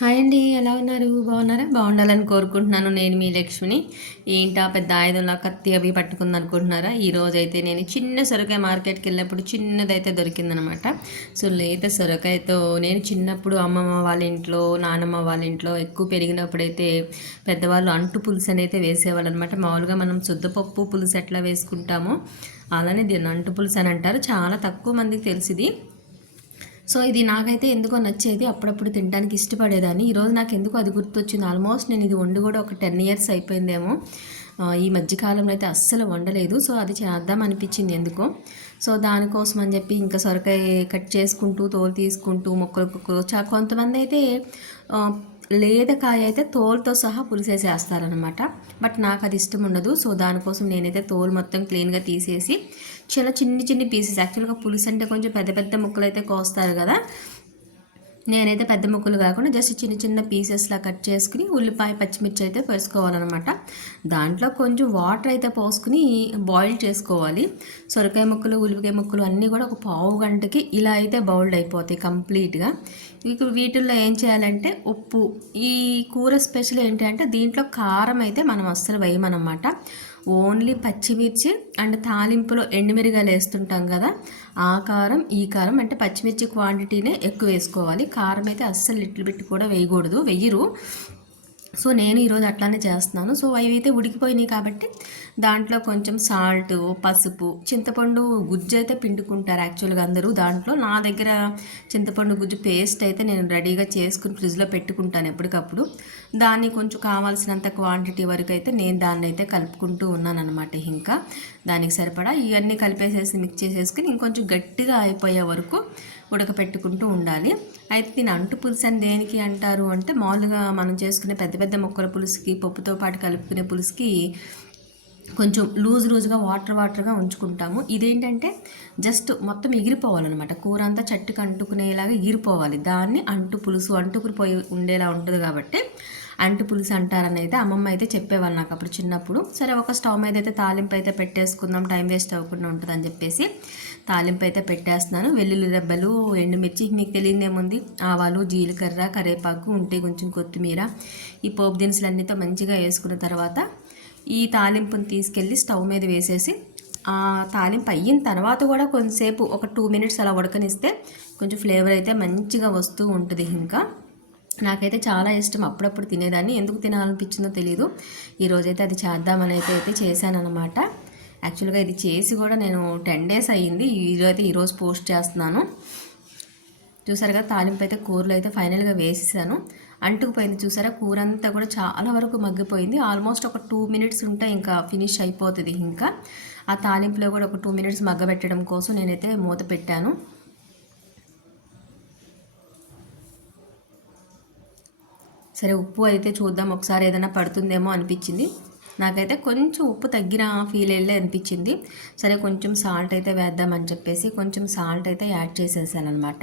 Hi అండి ఎలా ఉన్నారు? బాగున్నారా? బాగుండాలని కోరుకుంటున్నాను నేను మీ లక్ష్మిని. ఏంటా పెద్ద ఆయుధంలా కత్తి అవి పట్టుకుంది అనుకుంటున్నారా? ఈ అయితే నేను చిన్న సొరకాయ మార్కెట్కి వెళ్ళినప్పుడు చిన్నదైతే దొరికిందనమాట. సో లేత సొరకాయతో నేను చిన్నప్పుడు అమ్మమ్మ వాళ్ళ ఇంట్లో నానమ్మ వాళ్ళ ఇంట్లో ఎక్కువ పెరిగినప్పుడైతే పెద్దవాళ్ళు అంటు పులుసు అనేది వేసేవాళ్ళు అనమాట మామూలుగా మనం శుద్ధపప్పు పులుసు ఎట్లా వేసుకుంటామో అలానే దీన్ని అంటు పులుసు అని అంటారు. చాలా తక్కువ మందికి తెలిసింది సో ఇది నాకైతే ఎందుకో నచ్చేది అప్పుడప్పుడు తినడానికి ఇష్టపడేదాన్ని. ఈరోజు నాకు ఎందుకు అది గుర్తొచ్చింది. ఆల్మోస్ట్ నేను ఇది వండి కూడా ఒక టెన్ ఇయర్స్ అయిపోయిందేమో. ఈ మధ్యకాలంలో అయితే అస్సలు వండలేదు. సో అది చేద్దాం అనిపించింది ఎందుకో. సో దానికోసం అని చెప్పి ఇంకా సొరకాయ కట్ చేసుకుంటూ తోలు తీసుకుంటూ మొక్కలు కొంతమంది అయితే లేదకాయ అయితే తోలుతో సహా పులిసేసేస్తారనమాట బట్ నాకు అది ఇష్టం ఉండదు సో దానికోసం నేనైతే తోలు మొత్తం క్లీన్గా తీసేసి చాలా చిన్ని చిన్ని పీసెస్. యాక్చువల్గా పులుసు అంటే కొంచెం పెద్ద పెద్ద ముక్కలు అయితే కోస్తారు కదా. నేనైతే పెద్ద ముక్కలు కాకుండా జస్ట్ చిన్న చిన్న పీసెస్లా కట్ చేసుకుని ఉల్లిపాయ పచ్చిమిర్చి అయితే వేసుకోవాలన్నమాట దాంట్లో కొంచెం వాటర్ అయితే పోసుకుని బాయిల్ చేసుకోవాలి. సొరకాయ ముక్కలు ఉల్లిపాయ ముక్కలు అన్నీ కూడా ఒక పావు గంటకి ఇలా అయితే బౌల్డ్ అయిపోతాయి కంప్లీట్గా ఇప్పుడు వీటిల్లో ఏం చేయాలంటే ఉప్పు. ఈ కూర స్పెషల్ ఏంటంటే దీంట్లో కారం అయితే మనం అస్సలు వేయమన్నమాట. ఓన్లీ పచ్చిమిర్చి అండ్ తాలింపులో ఎండుమిరగాయలు వేస్తుంటాం కదా ఆ కారం ఈ కారం అంటే పచ్చిమిర్చి క్వాంటిటీనే ఎక్కువ వేసుకోవాలి. కారం అయితే అస్సలు లిటిల్ బిట్ కూడా వేయకూడదు వెయ్యరు సో నేను ఈరోజు అట్లానే చేస్తున్నాను. సో అవి అయితే ఉడికిపోయినాయి కాబట్టి దాంట్లో కొంచెం సాల్ట్ పసుపు చింతపండు గుజ్జు అయితే పిండుకుంటారు యాక్చువల్గా అందరూ దాంట్లో. నా దగ్గర చింతపండు గుజ్జు పేస్ట్ అయితే నేను రెడీగా చేసుకుని ఫ్రిడ్జ్లో పెట్టుకుంటాను ఎప్పటికప్పుడు. దాన్ని కొంచెం కావాల్సినంత క్వాంటిటీ వరకు అయితే నేను దాన్ని అయితే కలుపుకుంటూ ఉన్నాను అనమాట ఇంకా. దానికి సరిపడా ఇవన్నీ కలిపేసేసి మిక్స్ చేసేసుకుని ఇంకొంచెం గట్టిగా అయిపోయే వరకు ఉడకపెట్టుకుంటూ ఉండాలి. అయితే దీని అంటు పులుసు అని దేనికి అంటారు అంటే మామూలుగా మనం చేసుకునే పెద్ద పెద్ద మొక్కల పులుసుకి పప్పుతో పాటు కలుపుకునే పులుసుకి కొంచెం లూజ్ లూజ్గా వాటర్ వాటర్గా ఉంచుకుంటాము. ఇదేంటంటే జస్ట్ మొత్తం ఎగిరిపోవాలన్నమాట. కూర అంతా చట్టుకు అంటుకునేలాగా ఎగిరిపోవాలి. దాన్ని అంటు పులుసు అంటుకుపోయి ఉండేలా ఉంటుంది కాబట్టి అంటు పులుసు అంటారనైతే అమ్మమ్మ అయితే చెప్పేవాళ్ళు నాకు అప్పుడు చిన్నప్పుడు. సరే ఒక స్టవ్ మీద అయితే తాలింపు అయితే పెట్టేసుకుందాం టైం వేస్ట్ అవ్వకుండా ఉంటుందని చెప్పేసి తాలింపు అయితే పెట్టేస్తున్నాను. వెల్లుల్లి దెబ్బలు ఎండుమిర్చి మీకు తెలియదేముంది ఆవాలు జీలకర్ర కరివేపాకు ఉంటే కొంచెం కొత్తిమీర ఈ పోపు దినుసులన్నీతో మంచిగా వేసుకున్న తర్వాత ఈ తాలింపుని తీసుకెళ్ళి స్టవ్ మీద వేసేసి ఆ తాలింపు అయిన తర్వాత కూడా కొంతసేపు ఒక టూ మినిట్స్ అలా ఉడకనిస్తే కొంచెం ఫ్లేవర్ అయితే మంచిగా వస్తూ ఉంటుంది ఇంకా. నాకైతే చాలా ఇష్టం అప్పుడప్పుడు తినేదాన్ని. ఎందుకు తినాలనిపించిందో తెలియదు ఈరోజైతే అది చేద్దామని అయితే అయితే చేశాను అనమాట యాక్చువల్గా ఇది చేసి కూడా నేను టెన్ డేస్ అయ్యింది. ఈరోజు అయితే ఈరోజు పోస్ట్ చేస్తున్నాను. చూసారు కదా తాలింపు అయితే కూరలో అయితే ఫైనల్గా వేసేసాను. అంటుకుపోయింది చూసారా కూర అంతా కూడా చాలా వరకు మగ్గిపోయింది. ఆల్మోస్ట్ ఒక టూ మినిట్స్ ఉంటే ఇంకా ఫినిష్ అయిపోతుంది. ఇంకా ఆ తాలింపులో కూడా ఒక టూ మినిట్స్ మగ్గబెట్టడం కోసం నేనైతే మూత పెట్టాను. సరే ఉప్పు అయితే చూద్దాం. ఒకసారి ఏదైనా పడుతుందేమో అనిపించింది. నాకైతే కొంచెం ఉప్పు తగ్గిన ఫీల్ వెళ్ళే అనిపించింది. సరే కొంచెం సాల్ట్ అయితే వేద్దామని చెప్పేసి కొంచెం సాల్ట్ అయితే యాడ్ చేసేసాను అనమాట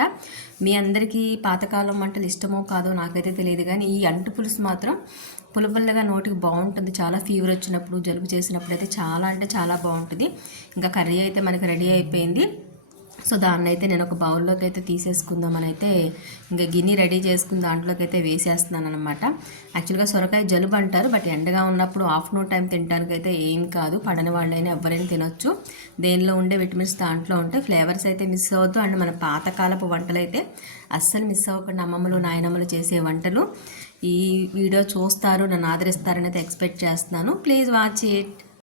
మీ అందరికీ పాతకాలం వంటలు ఇష్టమో కాదో నాకైతే తెలియదు కానీ ఈ అంటు పులుసు మాత్రం పులుపుల్లగా నోటికి బాగుంటుంది. చాలా ఫీవర్ వచ్చినప్పుడు జలుబు చేసినప్పుడు అయితే చాలా అంటే చాలా బాగుంటుంది. ఇంకా కర్రీ అయితే మనకి రెడీ అయిపోయింది. సో దాన్ని అయితే నేను ఒక బౌల్లోకి అయితే తీసేసుకుందామని అయితే ఇంకా గిన్నె రెడీ చేసుకుని దాంట్లోకి అయితే వేసేస్తున్నాను అనమాట యాక్చువల్గా సొరకాయ జలుబు అంటారు బట్ ఎండగా ఉన్నప్పుడు ఆఫ్టర్నూన్ టైం తినడానికి అయితే ఏం కాదు పడని వాళ్ళైనా ఎవరైనా తినొచ్చు. దేనిలో ఉండే విటమిన్స్ దాంట్లో ఉంటే ఫ్లేవర్స్ అయితే మిస్ అవ్వద్దు. అండ్ మన పాతకాలపు వంటలు అయితే అస్సలు మిస్ అవ్వకుండా అమ్మమ్మలు నాయనమ్మలు చేసే వంటలు. ఈ వీడియో చూస్తారు నన్ను ఆదరిస్తారని అయితే ఎక్స్పెక్ట్ చేస్తున్నాను. Please watch it.